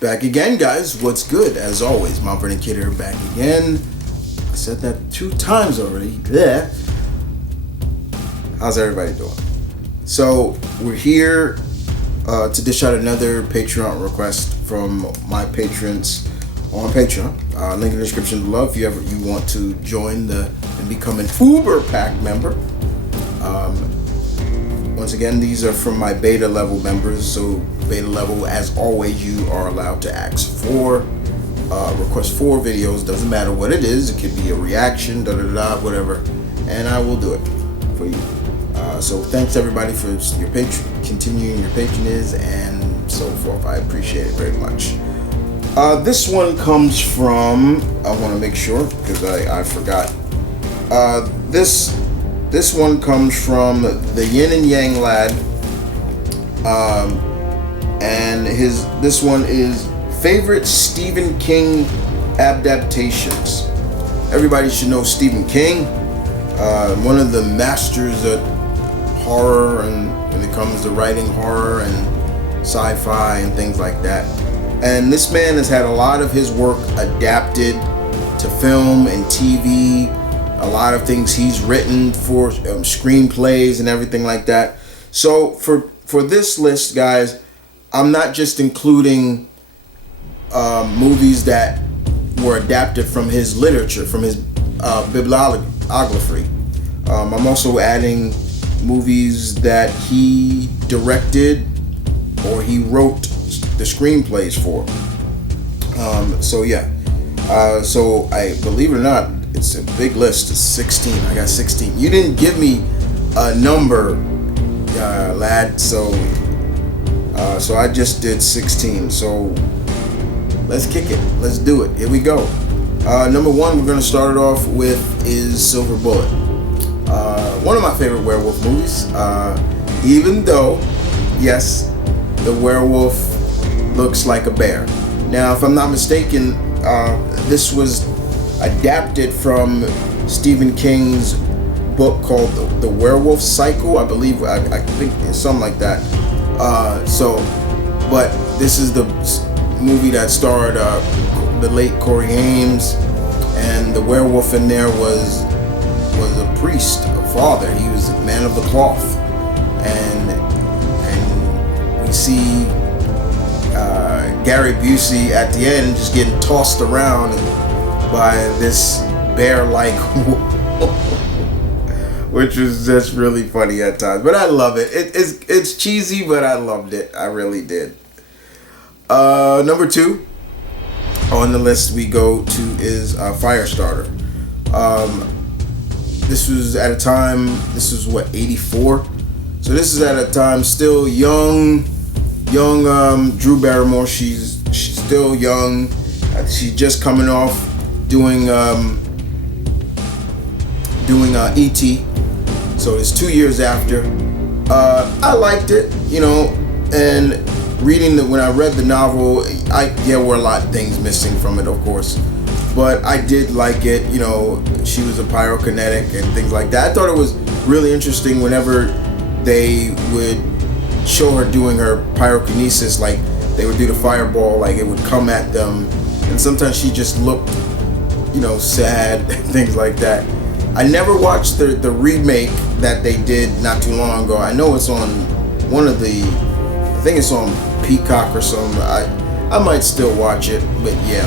Back again, guys. What's good? As always, M.V.K here, back again. I said that 2 times already. Yeah. How's everybody doing? So, we're here to dish out another Patreon request from my patrons on Patreon. Link in the description below if you want to join and become an Uber Pack member. Once again, these are from my beta level members. So beta level, as always, you are allowed to ask for request for videos. Doesn't matter what it is. It could be a reaction, whatever, and I will do it for you. So thanks everybody for your continuing your patronage and so forth. I appreciate it very much. This one comes from, I want to make sure because I forgot. This one comes from the Yin and Yang Lad, and this one is favorite Stephen King adaptations. Everybody should know Stephen King, one of the masters of horror, and when it comes to writing horror and sci-fi and things like that. And this man has had a lot of his work adapted to film and TV. A lot of things he's written for screenplays and everything like that. So for this list, guys, I'm not just including movies that were adapted from his literature, from his bibliography. I'm also adding movies that he directed or he wrote the screenplays for. So yeah. So I believe it or not, it's a big list. It's 16. I got 16. You didn't give me a number, lad. So I just did 16. So let's kick it. Let's do it. Here we go. Number 1, we're gonna start it off with is Silver Bullet. One of my favorite werewolf movies. Even though, yes, the werewolf looks like a bear. Now, if I'm not mistaken, this was adapted from Stephen King's book called The Werewolf Cycle, I believe. I think it's something like that. But this is the movie that starred the late Corey Haim, and the werewolf in there was a priest, a father. He was a man of the cloth, and we see Gary Busey at the end just getting tossed around by this bear-like wolf, which was just really funny at times. But I love it. It's cheesy, but I loved it. I really did. Number 2 on the list we go to is Firestarter. This was at a time. This was what, 84. So this is at a time still young Drew Barrymore. She's still young. She's just coming off doing E.T. So it's 2 years after. I liked it, and when I read the novel, there were a lot of things missing from it, of course, but I did like it. She was a pyrokinetic and things like that. I thought it was really interesting whenever they would show her doing her pyrokinesis, like they would do the fireball, like it would come at them, and sometimes she just looked sad, things like that. I never watched the remake that they did not too long ago. I know it's on I think it's on Peacock or something. I might still watch it, but yeah.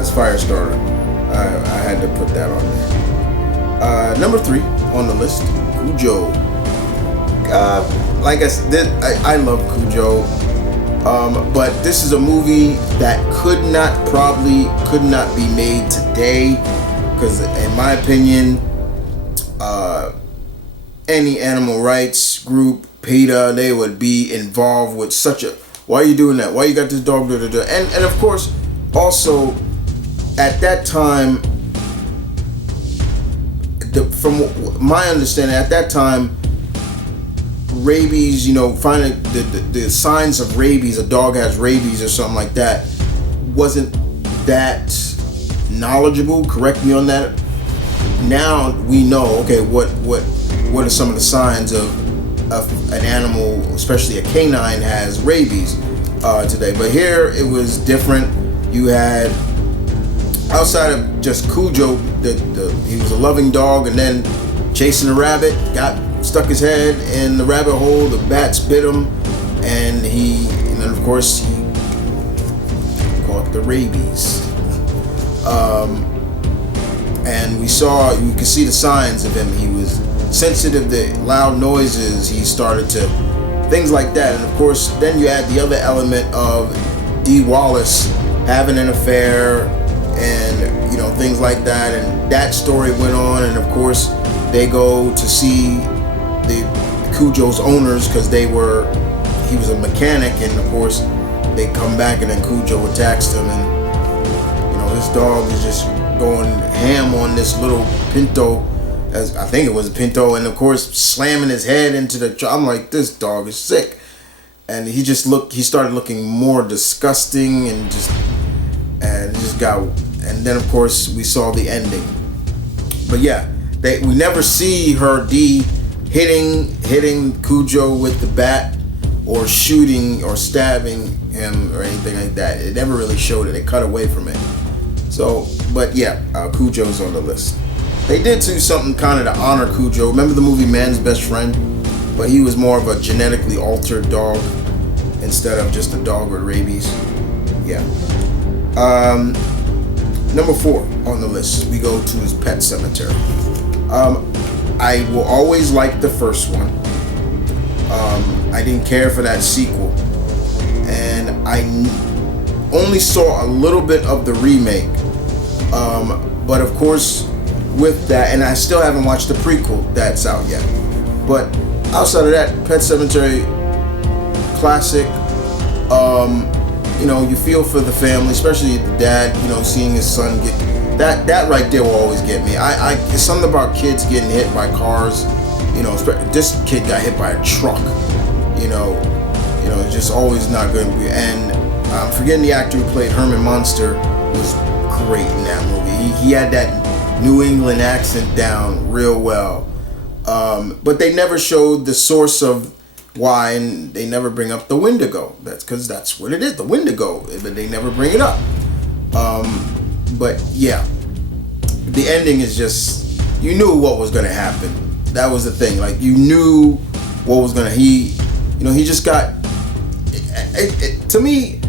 It's Firestarter. I had to put that on there. Number 3 on the list, Cujo. Like I said, I love Cujo. But this is a movie that could not be made today, because in my opinion, any animal rights group, PETA, they would be involved with such a, why are you doing that? Why you got this dog? And of course, also at that time, from my understanding, at that time, rabies, finding the signs of rabies, a dog has rabies or something like that, wasn't that knowledgeable. Correct me on that. Now we know, okay, what are some of the signs of an animal, especially a canine, has rabies. today. But here it was different. You had, outside of just Cujo, he was a loving dog, and then chasing a rabbit, stuck his head in the rabbit hole. The bats bit him, and then of course he caught the rabies. And you could see the signs of him. He was sensitive to loud noises. He started to, things like that. And of course, then you add the other element of Dee Wallace having an affair, and things like that. And that story went on. And of course, they go to see the Cujo's owners because he was a mechanic, and of course they come back, and then Cujo attacks them, and this dog is just going ham on this little Pinto, as I think it was a Pinto, and of course slamming his head into the. I'm like, this dog is sick, and he started looking more disgusting, and then of course we saw the ending. But yeah, we never see Dee hitting Cujo with the bat, or shooting or stabbing him or anything like that. It never really showed it. They cut away from it. So, but yeah, Cujo's on the list. They did do something kind of to honor Cujo. Remember the movie Man's Best Friend? But he was more of a genetically altered dog instead of just a dog with rabies. Yeah. Number 4 on the list, we go to his Pet Sematary. I will always like the first one. I didn't care for that sequel, and I only saw a little bit of the remake. But of course, with that, and I still haven't watched the prequel that's out yet. But outside of that, Pet Sematary, classic. You feel for the family, especially the dad. Seeing his son get that right there will always get me. It's something about kids getting hit by cars. This kid got hit by a truck. It's just always not good. And I'm forgetting the actor who played Herman Munster was great in that movie. He had that New England accent down real well. But they never showed the source of why, and they never bring up the Wendigo. That's because that's what it is, the Wendigo. But they never bring it up. But yeah, the ending is just, you knew what was going to happen. That was the thing. Like, you knew what was going to, he just got, to me,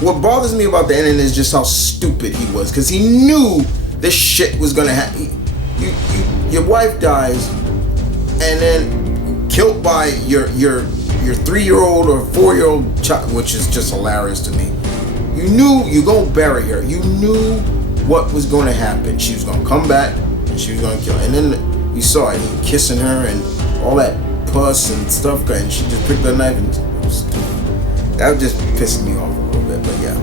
what bothers me about the ending is just how stupid he was, because he knew this shit was going to happen. Your wife dies, and then killed by your 3-year-old or 4-year-old child, which is just hilarious to me. You knew you gonna bury her. You knew what was going to happen. She was going to come back, and she was going to kill her. And then you saw it, he kissing her and all that pus and stuff, and she just picked the knife, and that was just pissing me off a little bit. But yeah.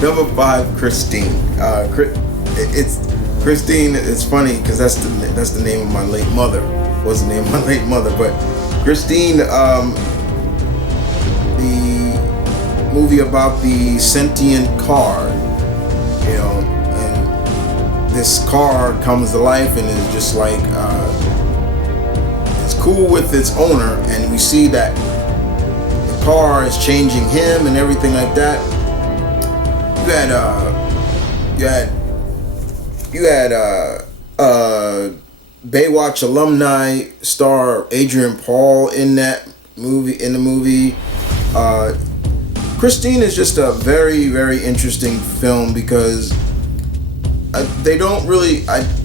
Number 5, Christine. It's Christine. It's funny because that's the name of my late mother. Was the name of my late mother, but Christine. The movie about the sentient car, and this car comes to life and is just like it's cool with its owner, and we see that the car is changing him and everything like that. You had Baywatch alumni star Adrian Paul in the movie. Christine is just a very, very interesting film because I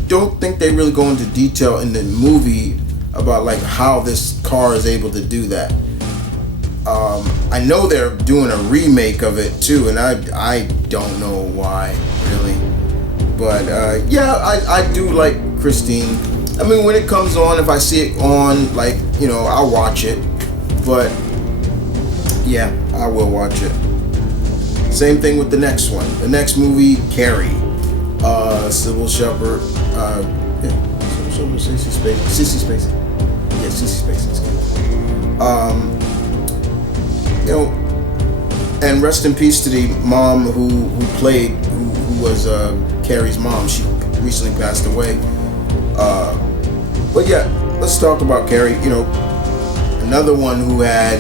don't think they really go into detail in the movie about like how this car is able to do that. I know they're doing a remake of it too, and I don't know why really, but yeah, I do like Christine. I mean, when it comes on, if I see it on, like, I'll watch it, but yeah, I will watch it. Same thing with the next one. The next movie, Carrie. Sybil Shepherd. Sissy Spacek. Yeah, Sissy Spacek. And rest in peace to the mom who was Carrie's mom. She recently passed away. But yeah, let's talk about Carrie. another one who had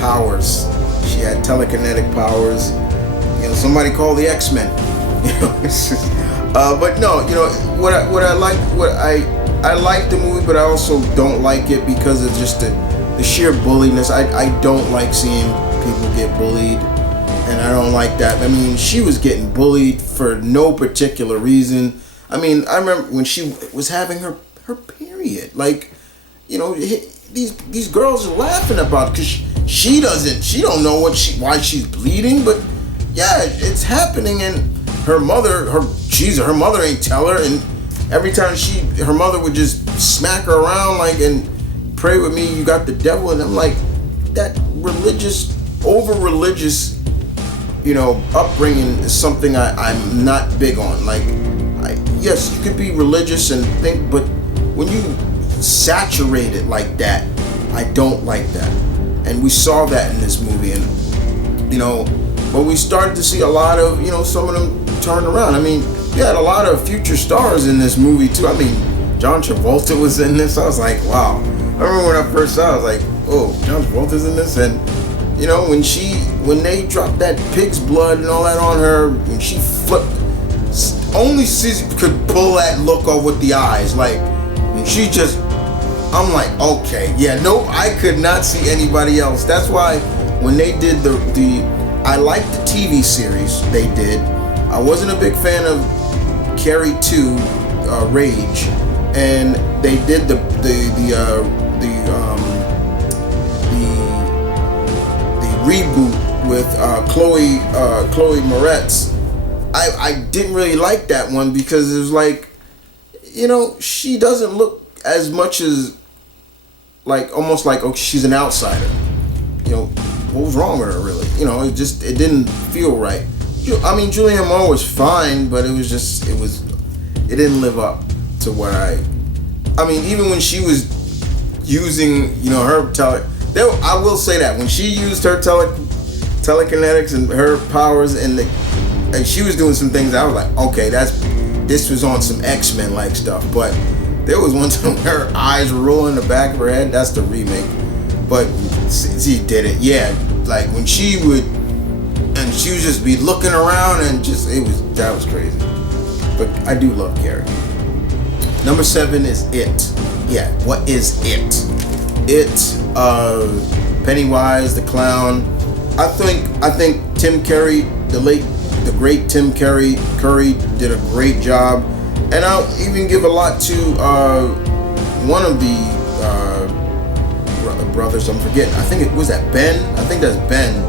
powers. She had telekinetic powers. Somebody called the X-Men. But no, I like the movie, but I also don't like it because of just the sheer bulliness. I don't like seeing people get bullied, and I don't like that. I mean, she was getting bullied for no particular reason. I mean, I remember when she was having her period. Like, these girls are laughing about it because she don't know why she's bleeding, but yeah, it's happening, and her mother ain't tell her, and every time her mother would just smack her around and pray with me, you got the devil, and I'm like, that over religious, upbringing is something I'm not big on. Like, yes, you could be religious and think, but when you saturate it like that, I don't like that. And we saw that in this movie, and but we started to see a lot of some of them turn around. I mean, you had a lot of future stars in this movie too. I mean, John Travolta was in this. I was like, wow. I remember when I first saw it, I was like, oh, John Travolta's in this. And when they dropped that pig's blood and all that on her, when she flipped, only Cece could pull that look off with the eyes. Like, she just, I'm like, okay, yeah, no, I could not see anybody else. That's why when they did I liked the TV series they did. I wasn't a big fan of Carrie 2, Rage, and they did the reboot with Chloe Moretz. I didn't really like that one because it was like, she doesn't look as much as almost like, okay, she's an outsider. What was wrong with her, really? It didn't feel right. I mean, Julianne Moore was fine, but it didn't live up to what I mean, even when she was using, her I will say that when she used her telekinetics and her powers and she was doing some things, I was like, okay, this was on some X-Men like stuff. But there was one time her eyes were rolling in the back of her head. That's the remake. But she did it, yeah. Like when she would just be looking around and that was crazy. But I do love Carrie. Number 7 is It. Yeah, what is It? It, Pennywise the clown. I think Tim Curry, the great Tim Curry did a great job, and I'll even give a lot to one of the brothers. I'm forgetting. I think it was that Ben. I think that's Ben.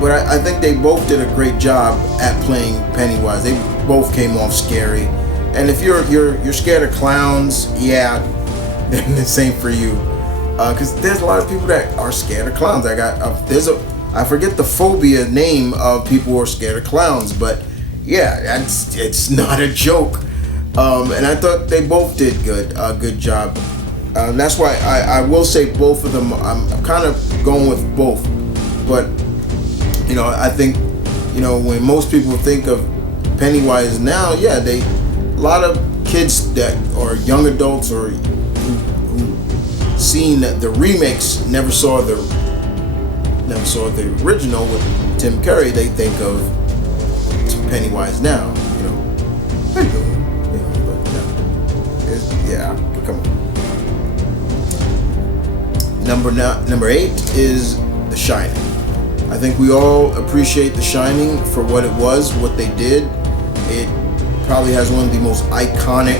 But I think they both did a great job at playing Pennywise. They both came off scary. And if you're scared of clowns, yeah, then the same for you. Because there's a lot of people that are scared of clowns. I forget the phobia name of people who are scared of clowns, but yeah, it's not a joke. And I thought they both did a good job. That's why I will say both of them. I'm kind of going with both, but I think when most people think of Pennywise now, yeah, a lot of kids that are young adults or who seen the remakes never saw the original with Tim Curry. They think of Pennywise now, Pretty good. Yeah, come on. Number 8 is The Shining. I think we all appreciate The Shining for what it was, what they did. It probably has one of the most iconic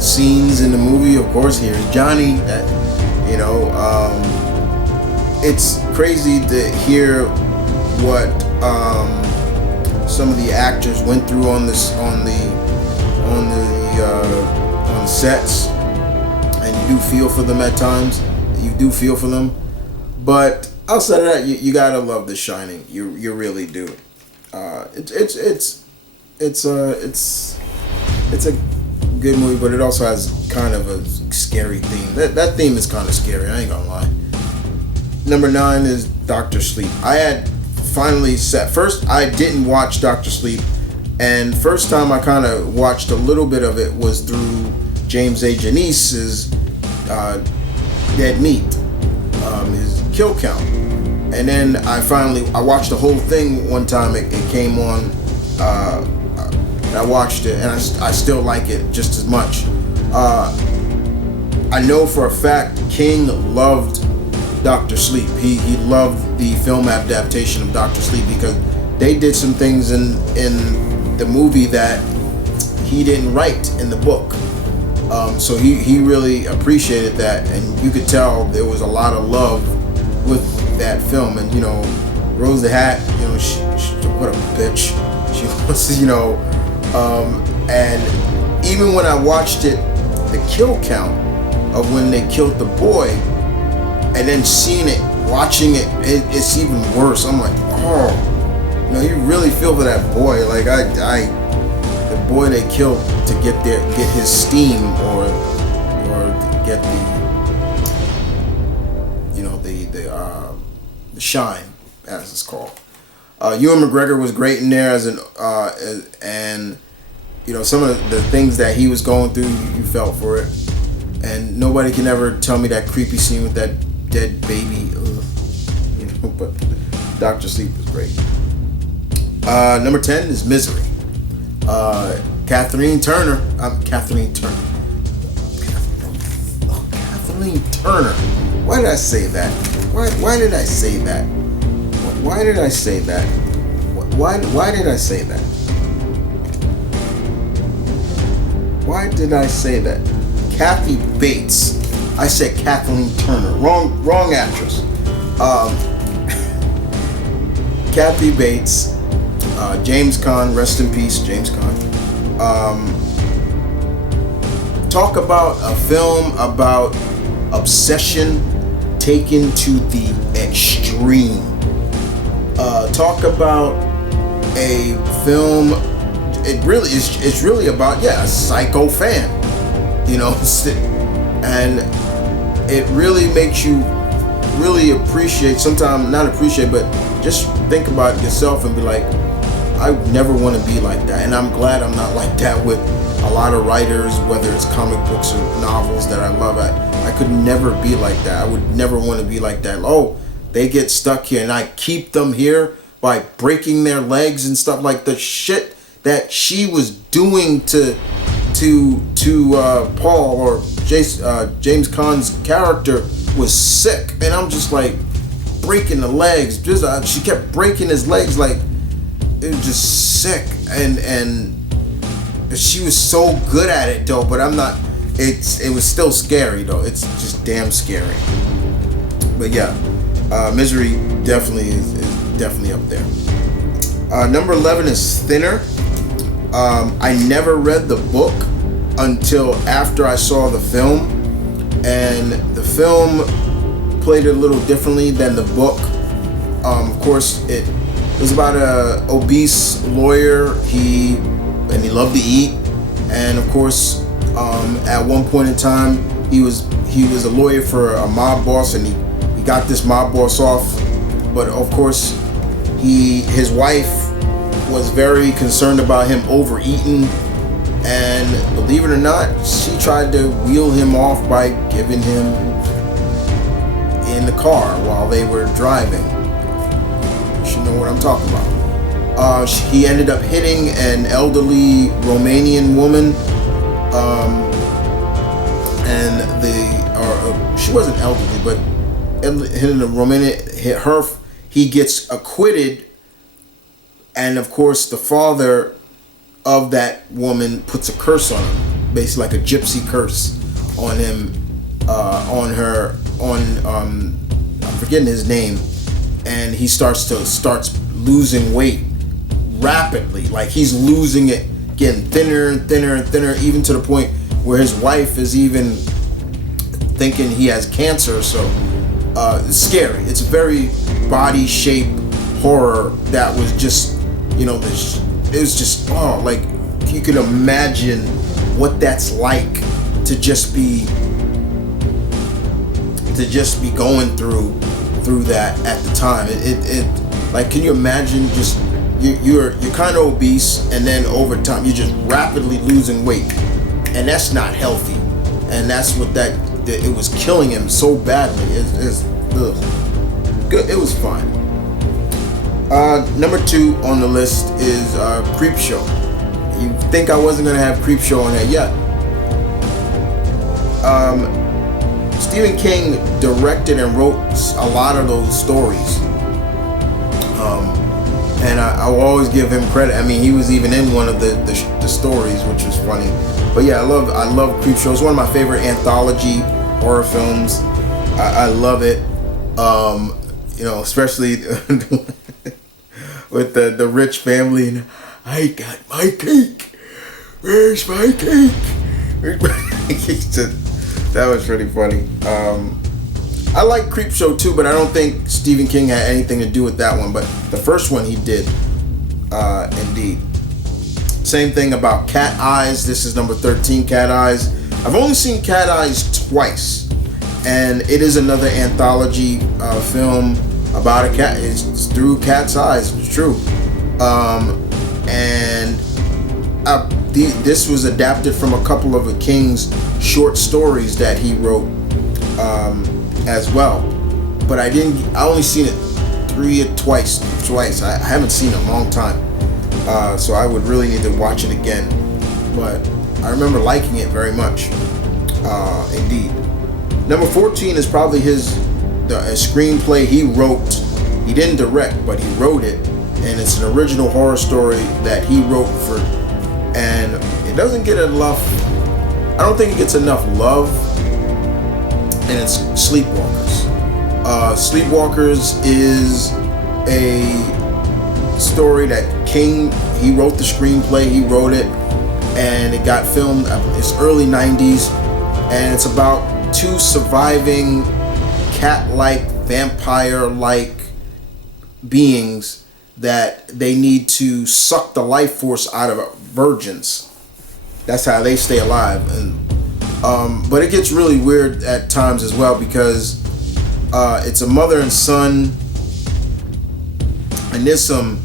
scenes in the movie. Of course, here's Johnny. It's crazy to hear what some of the actors went through on the sets, and you do feel for them at times. You do feel for them, but outside of that, you gotta love The Shining. You really do. It's a good movie, but it also has kind of a scary theme. That theme is kind of scary. I ain't gonna lie. Number 9 is Dr. Sleep. I had finally first I didn't watch Dr. Sleep, and first time I kind of watched a little bit of it was through James A. Janice's dead meat, his kill count. And then I watched the whole thing one time. It came on, and I watched it, and I still like it just as much. I know for a fact King loved Dr. Sleep. He loved the film adaptation of Dr. Sleep because they did some things in the movie that he didn't write in the book. So he really appreciated that, and you could tell there was a lot of love with that film. And Rose the Hat, she what a bitch she was, and even when I watched it, the kill count of when they killed the boy, and then seeing it, watching it, it's even worse. I'm like, oh, you really feel for that boy. Like the boy they killed to get his steam or to get the shine, as it's called. Ewan McGregor was great in there and some of the things that he was going through, you felt for it. And nobody can ever tell me that creepy scene with that dead baby. But Dr. Sleep was great. Number 10 is Misery. Kathleen Turner. Kathleen Turner. Why did I say that? Why did I say that? Why did I say that? Why did I say that? Why did I say that? Kathy Bates. I said Kathleen Turner. Wrong actress. Kathy Bates. James Caan. Rest in peace, James Caan. Talk about a film about obsession taken to the extreme. Talk about a film. It's really about a psycho fan. And it really makes you really appreciate, sometimes not appreciate, but just think about yourself and be like, I never want to be like that. And I'm glad I'm not like that with a lot of writers, whether it's comic books or novels that I love. I could never be like that. I would never want to be like that. Oh, they get stuck here and I keep them here by breaking their legs and stuff. Like the shit that she was doing to Paul or James Caan's character was sick, and I'm just like, breaking the legs. She kept breaking his legs, like it was just sick, and she was so good at it though. But I'm not. It was still scary though. It's just damn scary. But yeah, Misery definitely is definitely up there. Number 11 is Thinner. I never read the book until after I saw the film, and the film played it a little differently than the book. Of course, it was about a obese lawyer. He loved to eat, and of course, at one point in time, he was a lawyer for a mob boss, and he got this mob boss off. But of course, his wife was very concerned about him overeating, and believe it or not, she tried to wheel him off by giving him in the car while they were driving. You should know what I'm talking about. He ended up hitting an elderly Romanian woman, and she wasn't elderly, but hitting a Romanian, hit her. He gets acquitted. And of course, the father of that woman puts a curse on him, basically like a gypsy curse on him, I'm forgetting his name, and he starts losing weight rapidly. Like he's losing it, getting thinner and thinner and thinner, even to the point where his wife is even thinking he has cancer. So it's scary. It's a very body shape horror that was just. It was just, like you could imagine what that's like to just be going through that at the time. It like, can you imagine just you're kind of obese, and then over time you're just rapidly losing weight, and that's not healthy, and that's what it was killing him so badly. It's good. It was fine. Number 2 on the list is Creepshow. You think I wasn't gonna have Creepshow on there yet? Stephen King directed and wrote a lot of those stories, and I will always give him credit. I mean, he was even in one of the stories, which was funny. But yeah, I love Creepshow. It's one of my favorite anthology horror films. I love it. Especially with the rich family. And I got my cake. Where's my cake? That was pretty funny. I like Creepshow too, but I don't think Stephen King had anything to do with that one. But the first one he did, indeed. Same thing about Cat Eyes. This is number 13, Cat Eyes. I've only seen Cat Eyes twice, and it is another anthology film about a cat. It's through Cat's eyes. It's true. This was adapted from a couple of King's short stories that he wrote as well. But I only seen it twice. I haven't seen it in a long time. So I would really need to watch it again. But I remember liking it very much. Indeed. Number 14 is probably a screenplay he wrote. He didn't direct, but he wrote it. And it's an original horror story that he wrote and it doesn't get enough. I don't think it gets enough love. And it's Sleepwalkers. Sleepwalkers is a story that King, he wrote the screenplay, he wrote it, and it got filmed. It's early 90s, and it's about 2 surviving cat-like, vampire-like beings that they need to suck the life force out of virgins. That's how they stay alive. And but it gets really weird at times as well, because it's a mother and son, and there's some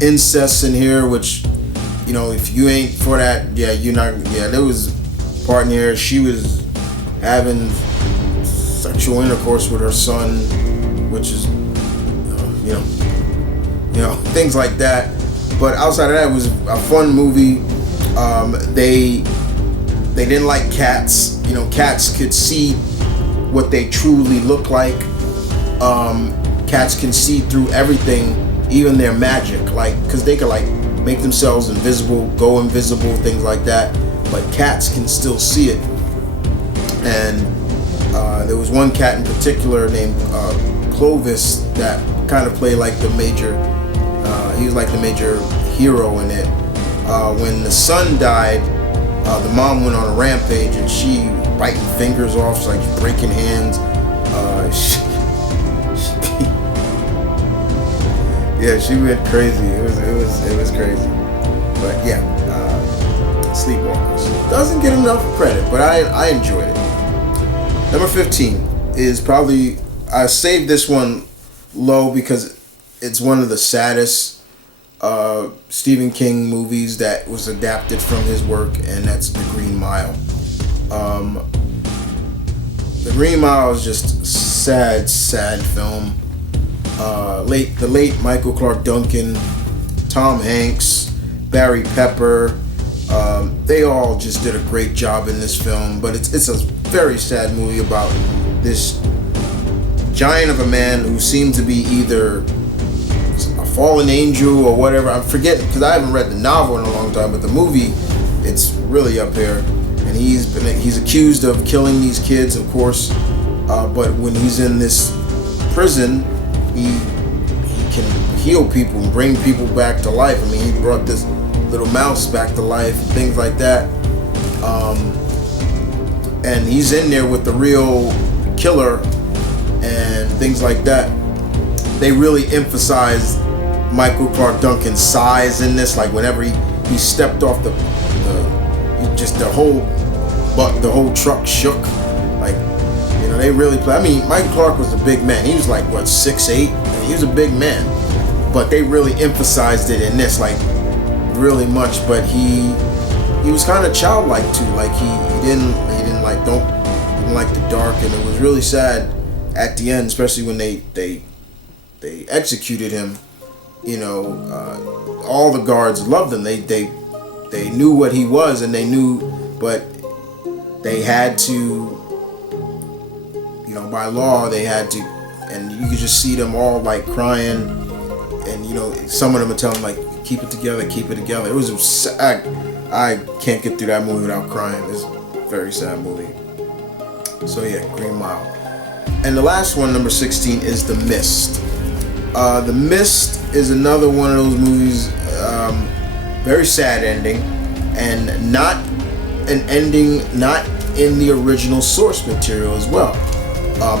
incest in here, which, if you ain't for that, you're not. There was a part in here, she was having sexual intercourse with her son, which is things like that. But outside of that, it was a fun movie. They didn't like cats. Cats could see what they truly look like. Cats can see through everything, even their magic, because they could make themselves invisible, go invisible, things like that. But cats can still see it. And there was one cat in particular named Clovis that kind of played like the major. He was like the major hero in it. When the son died, the mom went on a rampage, and she biting fingers off, she's like breaking hands. She went crazy. It was crazy. But yeah, Sleepwalkers doesn't get enough credit, but I enjoyed it. Number 15 is probably, I saved this one low because it's one of the saddest Stephen King movies that was adapted from his work, and that's The Green Mile. The Green Mile is just sad film. The late Michael Clark Duncan, Tom Hanks, Barry Pepper, they all just did a great job in this film. But it's a very sad movie about this giant of a man who seemed to be either a fallen angel or whatever. I'm forgetting, because I haven't read the novel in a long time, but the movie, it's really up there. And he's accused of killing these kids, of course. But when he's in this prison, he can heal people and bring people back to life. I mean, he brought this little mouse back to life and things like that. And he's in there with the real killer and things like that. They really emphasized Michael Clark Duncan's size in this. Like whenever he stepped off the whole truck shook. Like, they really play. I mean, Michael Clark was a big man. He was like, 6'8"? He was a big man. But they really emphasized it in this, like, really much. But he he was kind of childlike too. Like he didn't like don't didn't like the dark, and it was really sad at the end, especially when they executed him. You know, all the guards loved him. They knew what he was, and they knew, but they had to, you know, by law they had to, and you could just see them all like crying, and you know, some of them would tell him like, keep it together, keep it together. It was I can't get through that movie without crying. It's a very sad movie. So yeah, Green Mile. And the last one, number 16, is The Mist. The Mist is another one of those movies, very sad ending, and not an ending not in the original source material as well.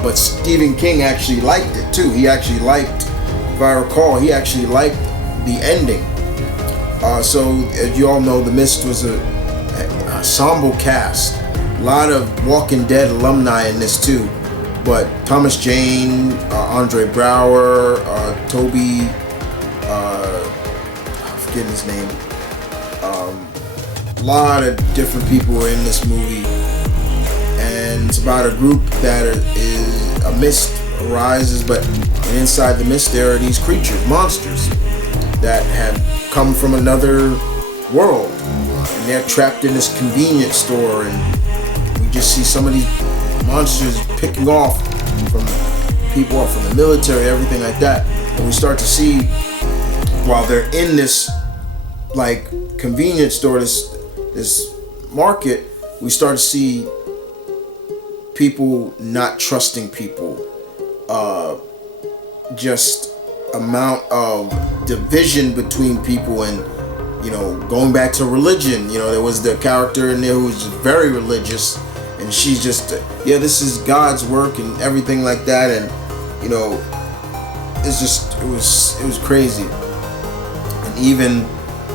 But Stephen King actually liked it too. He actually liked, if I recall, he actually liked the ending. So as you all know, The Mist was a ensemble cast. A lot of Walking Dead alumni in this too. But Thomas Jane, Andre Braugher, Toby, I'm forgetting his name. A lot of different people were in this movie, and it's about a group that is a mist arises, but inside the mist there are these creatures, monsters, that have come from another world, and they're trapped in this convenience store, and we just see some of these monsters picking off from people, from the military, everything like that, and we start to see, while they're in this like convenience store, this market, we start to see people not trusting people, just amount of division between people, and you know, going back to religion, you know, there was the character in there who was just very religious, and she's just yeah, this is God's work and everything like that, and you know, it's just it was crazy. And even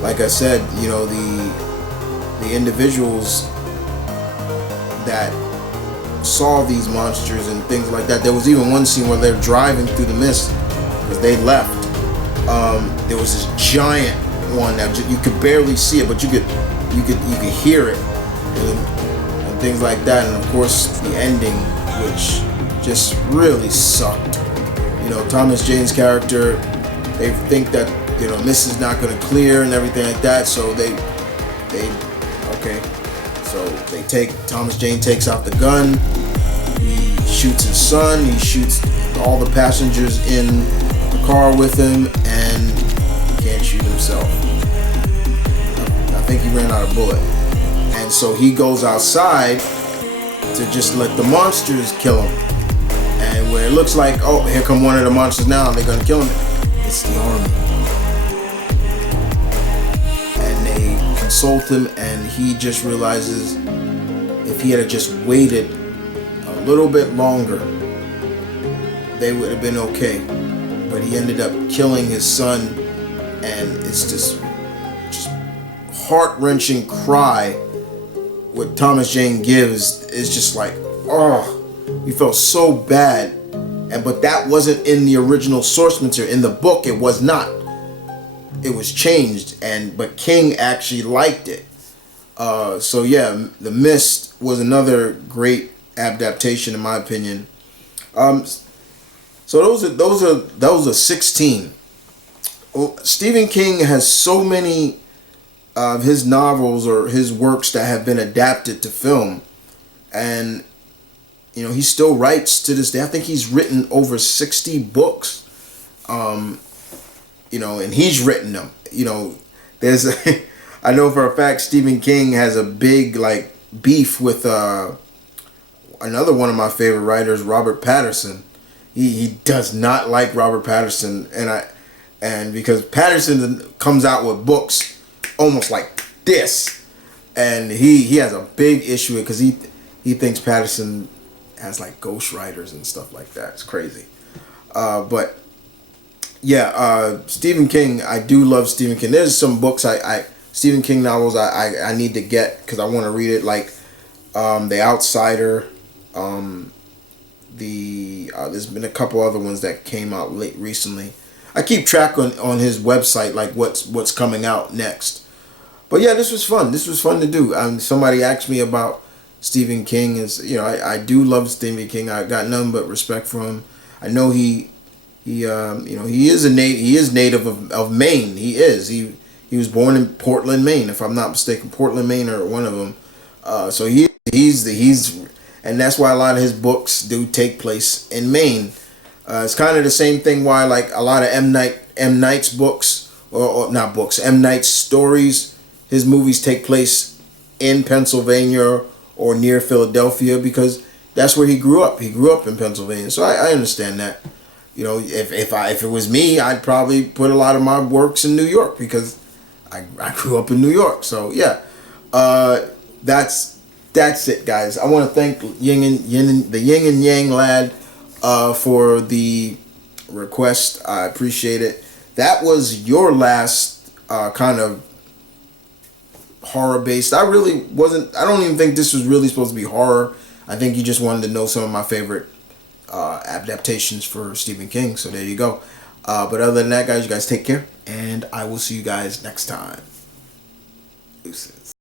like I said, you know, the individuals that saw these monsters and things like that. There was even one scene where they're driving through the mist because they left. There was this giant one that you could barely see it, but you could hear it, and things like that. And of course, the ending, which just really sucked. You know, Thomas Jane's character, they think that, you know, mist is not going to clear and everything like that, so they Thomas Jane takes out the gun, he shoots his son, he shoots all the passengers in the car with him, and he can't shoot himself. I think he ran out of bullet. And so he goes outside to just let the monsters kill him. And where it looks like, oh, here come one of the monsters now, and they're gonna kill him, it's the army. Consult him, and he just realizes if he had just waited a little bit longer, they would have been okay. But he ended up killing his son, and it's just heart-wrenching cry what Thomas Jane gives is just like, oh, he felt so bad. But that wasn't in the original source material. In the book, it was not. It was changed, but King actually liked it. So yeah, The Mist was another great adaptation in my opinion. So those are 16. Stephen King has so many of his novels or his works that have been adapted to film, and you know, he still writes to this day. I think he's written over 60 books. You know, and he's written them. You know, I know for a fact Stephen King has a big like beef with another one of my favorite writers, Robert Patterson. He does not like Robert Patterson, and because Patterson comes out with books almost like this, and he has a big issue with it because he thinks Patterson has like ghostwriters and stuff like that. It's crazy, but. Yeah, Stephen King. I do love Stephen King. There's some books Stephen King novels I need to get because I want to read it, like The Outsider. There's been a couple other ones that came out recently. I keep track on his website like what's coming out next. But yeah, this was fun. This was fun to do. Somebody asked me about Stephen King. Is I do love Stephen King. I got none but respect for him. I know he is he is native of Maine. He was born in Portland, Maine, if I'm not mistaken. Portland, Maine, or one of them. So he's and that's why a lot of his books do take place in Maine. It's kind of the same thing why like a lot of M Night's books or not books M Night's stories. His movies take place in Pennsylvania or near Philadelphia because that's where he grew up. He grew up in Pennsylvania, so I understand that. If it was me, I'd probably put a lot of my works in New York because I grew up in New York. So yeah, that's it, guys. I want to thank the Yin and Yang lad for the request. I appreciate it. That was your last kind of horror based. I really wasn't. I don't even think this was really supposed to be horror. I think you just wanted to know some of my favorite adaptations for Stephen King. So there you go. But other than that, guys, you guys take care, and I will see you guys next time. Deuces.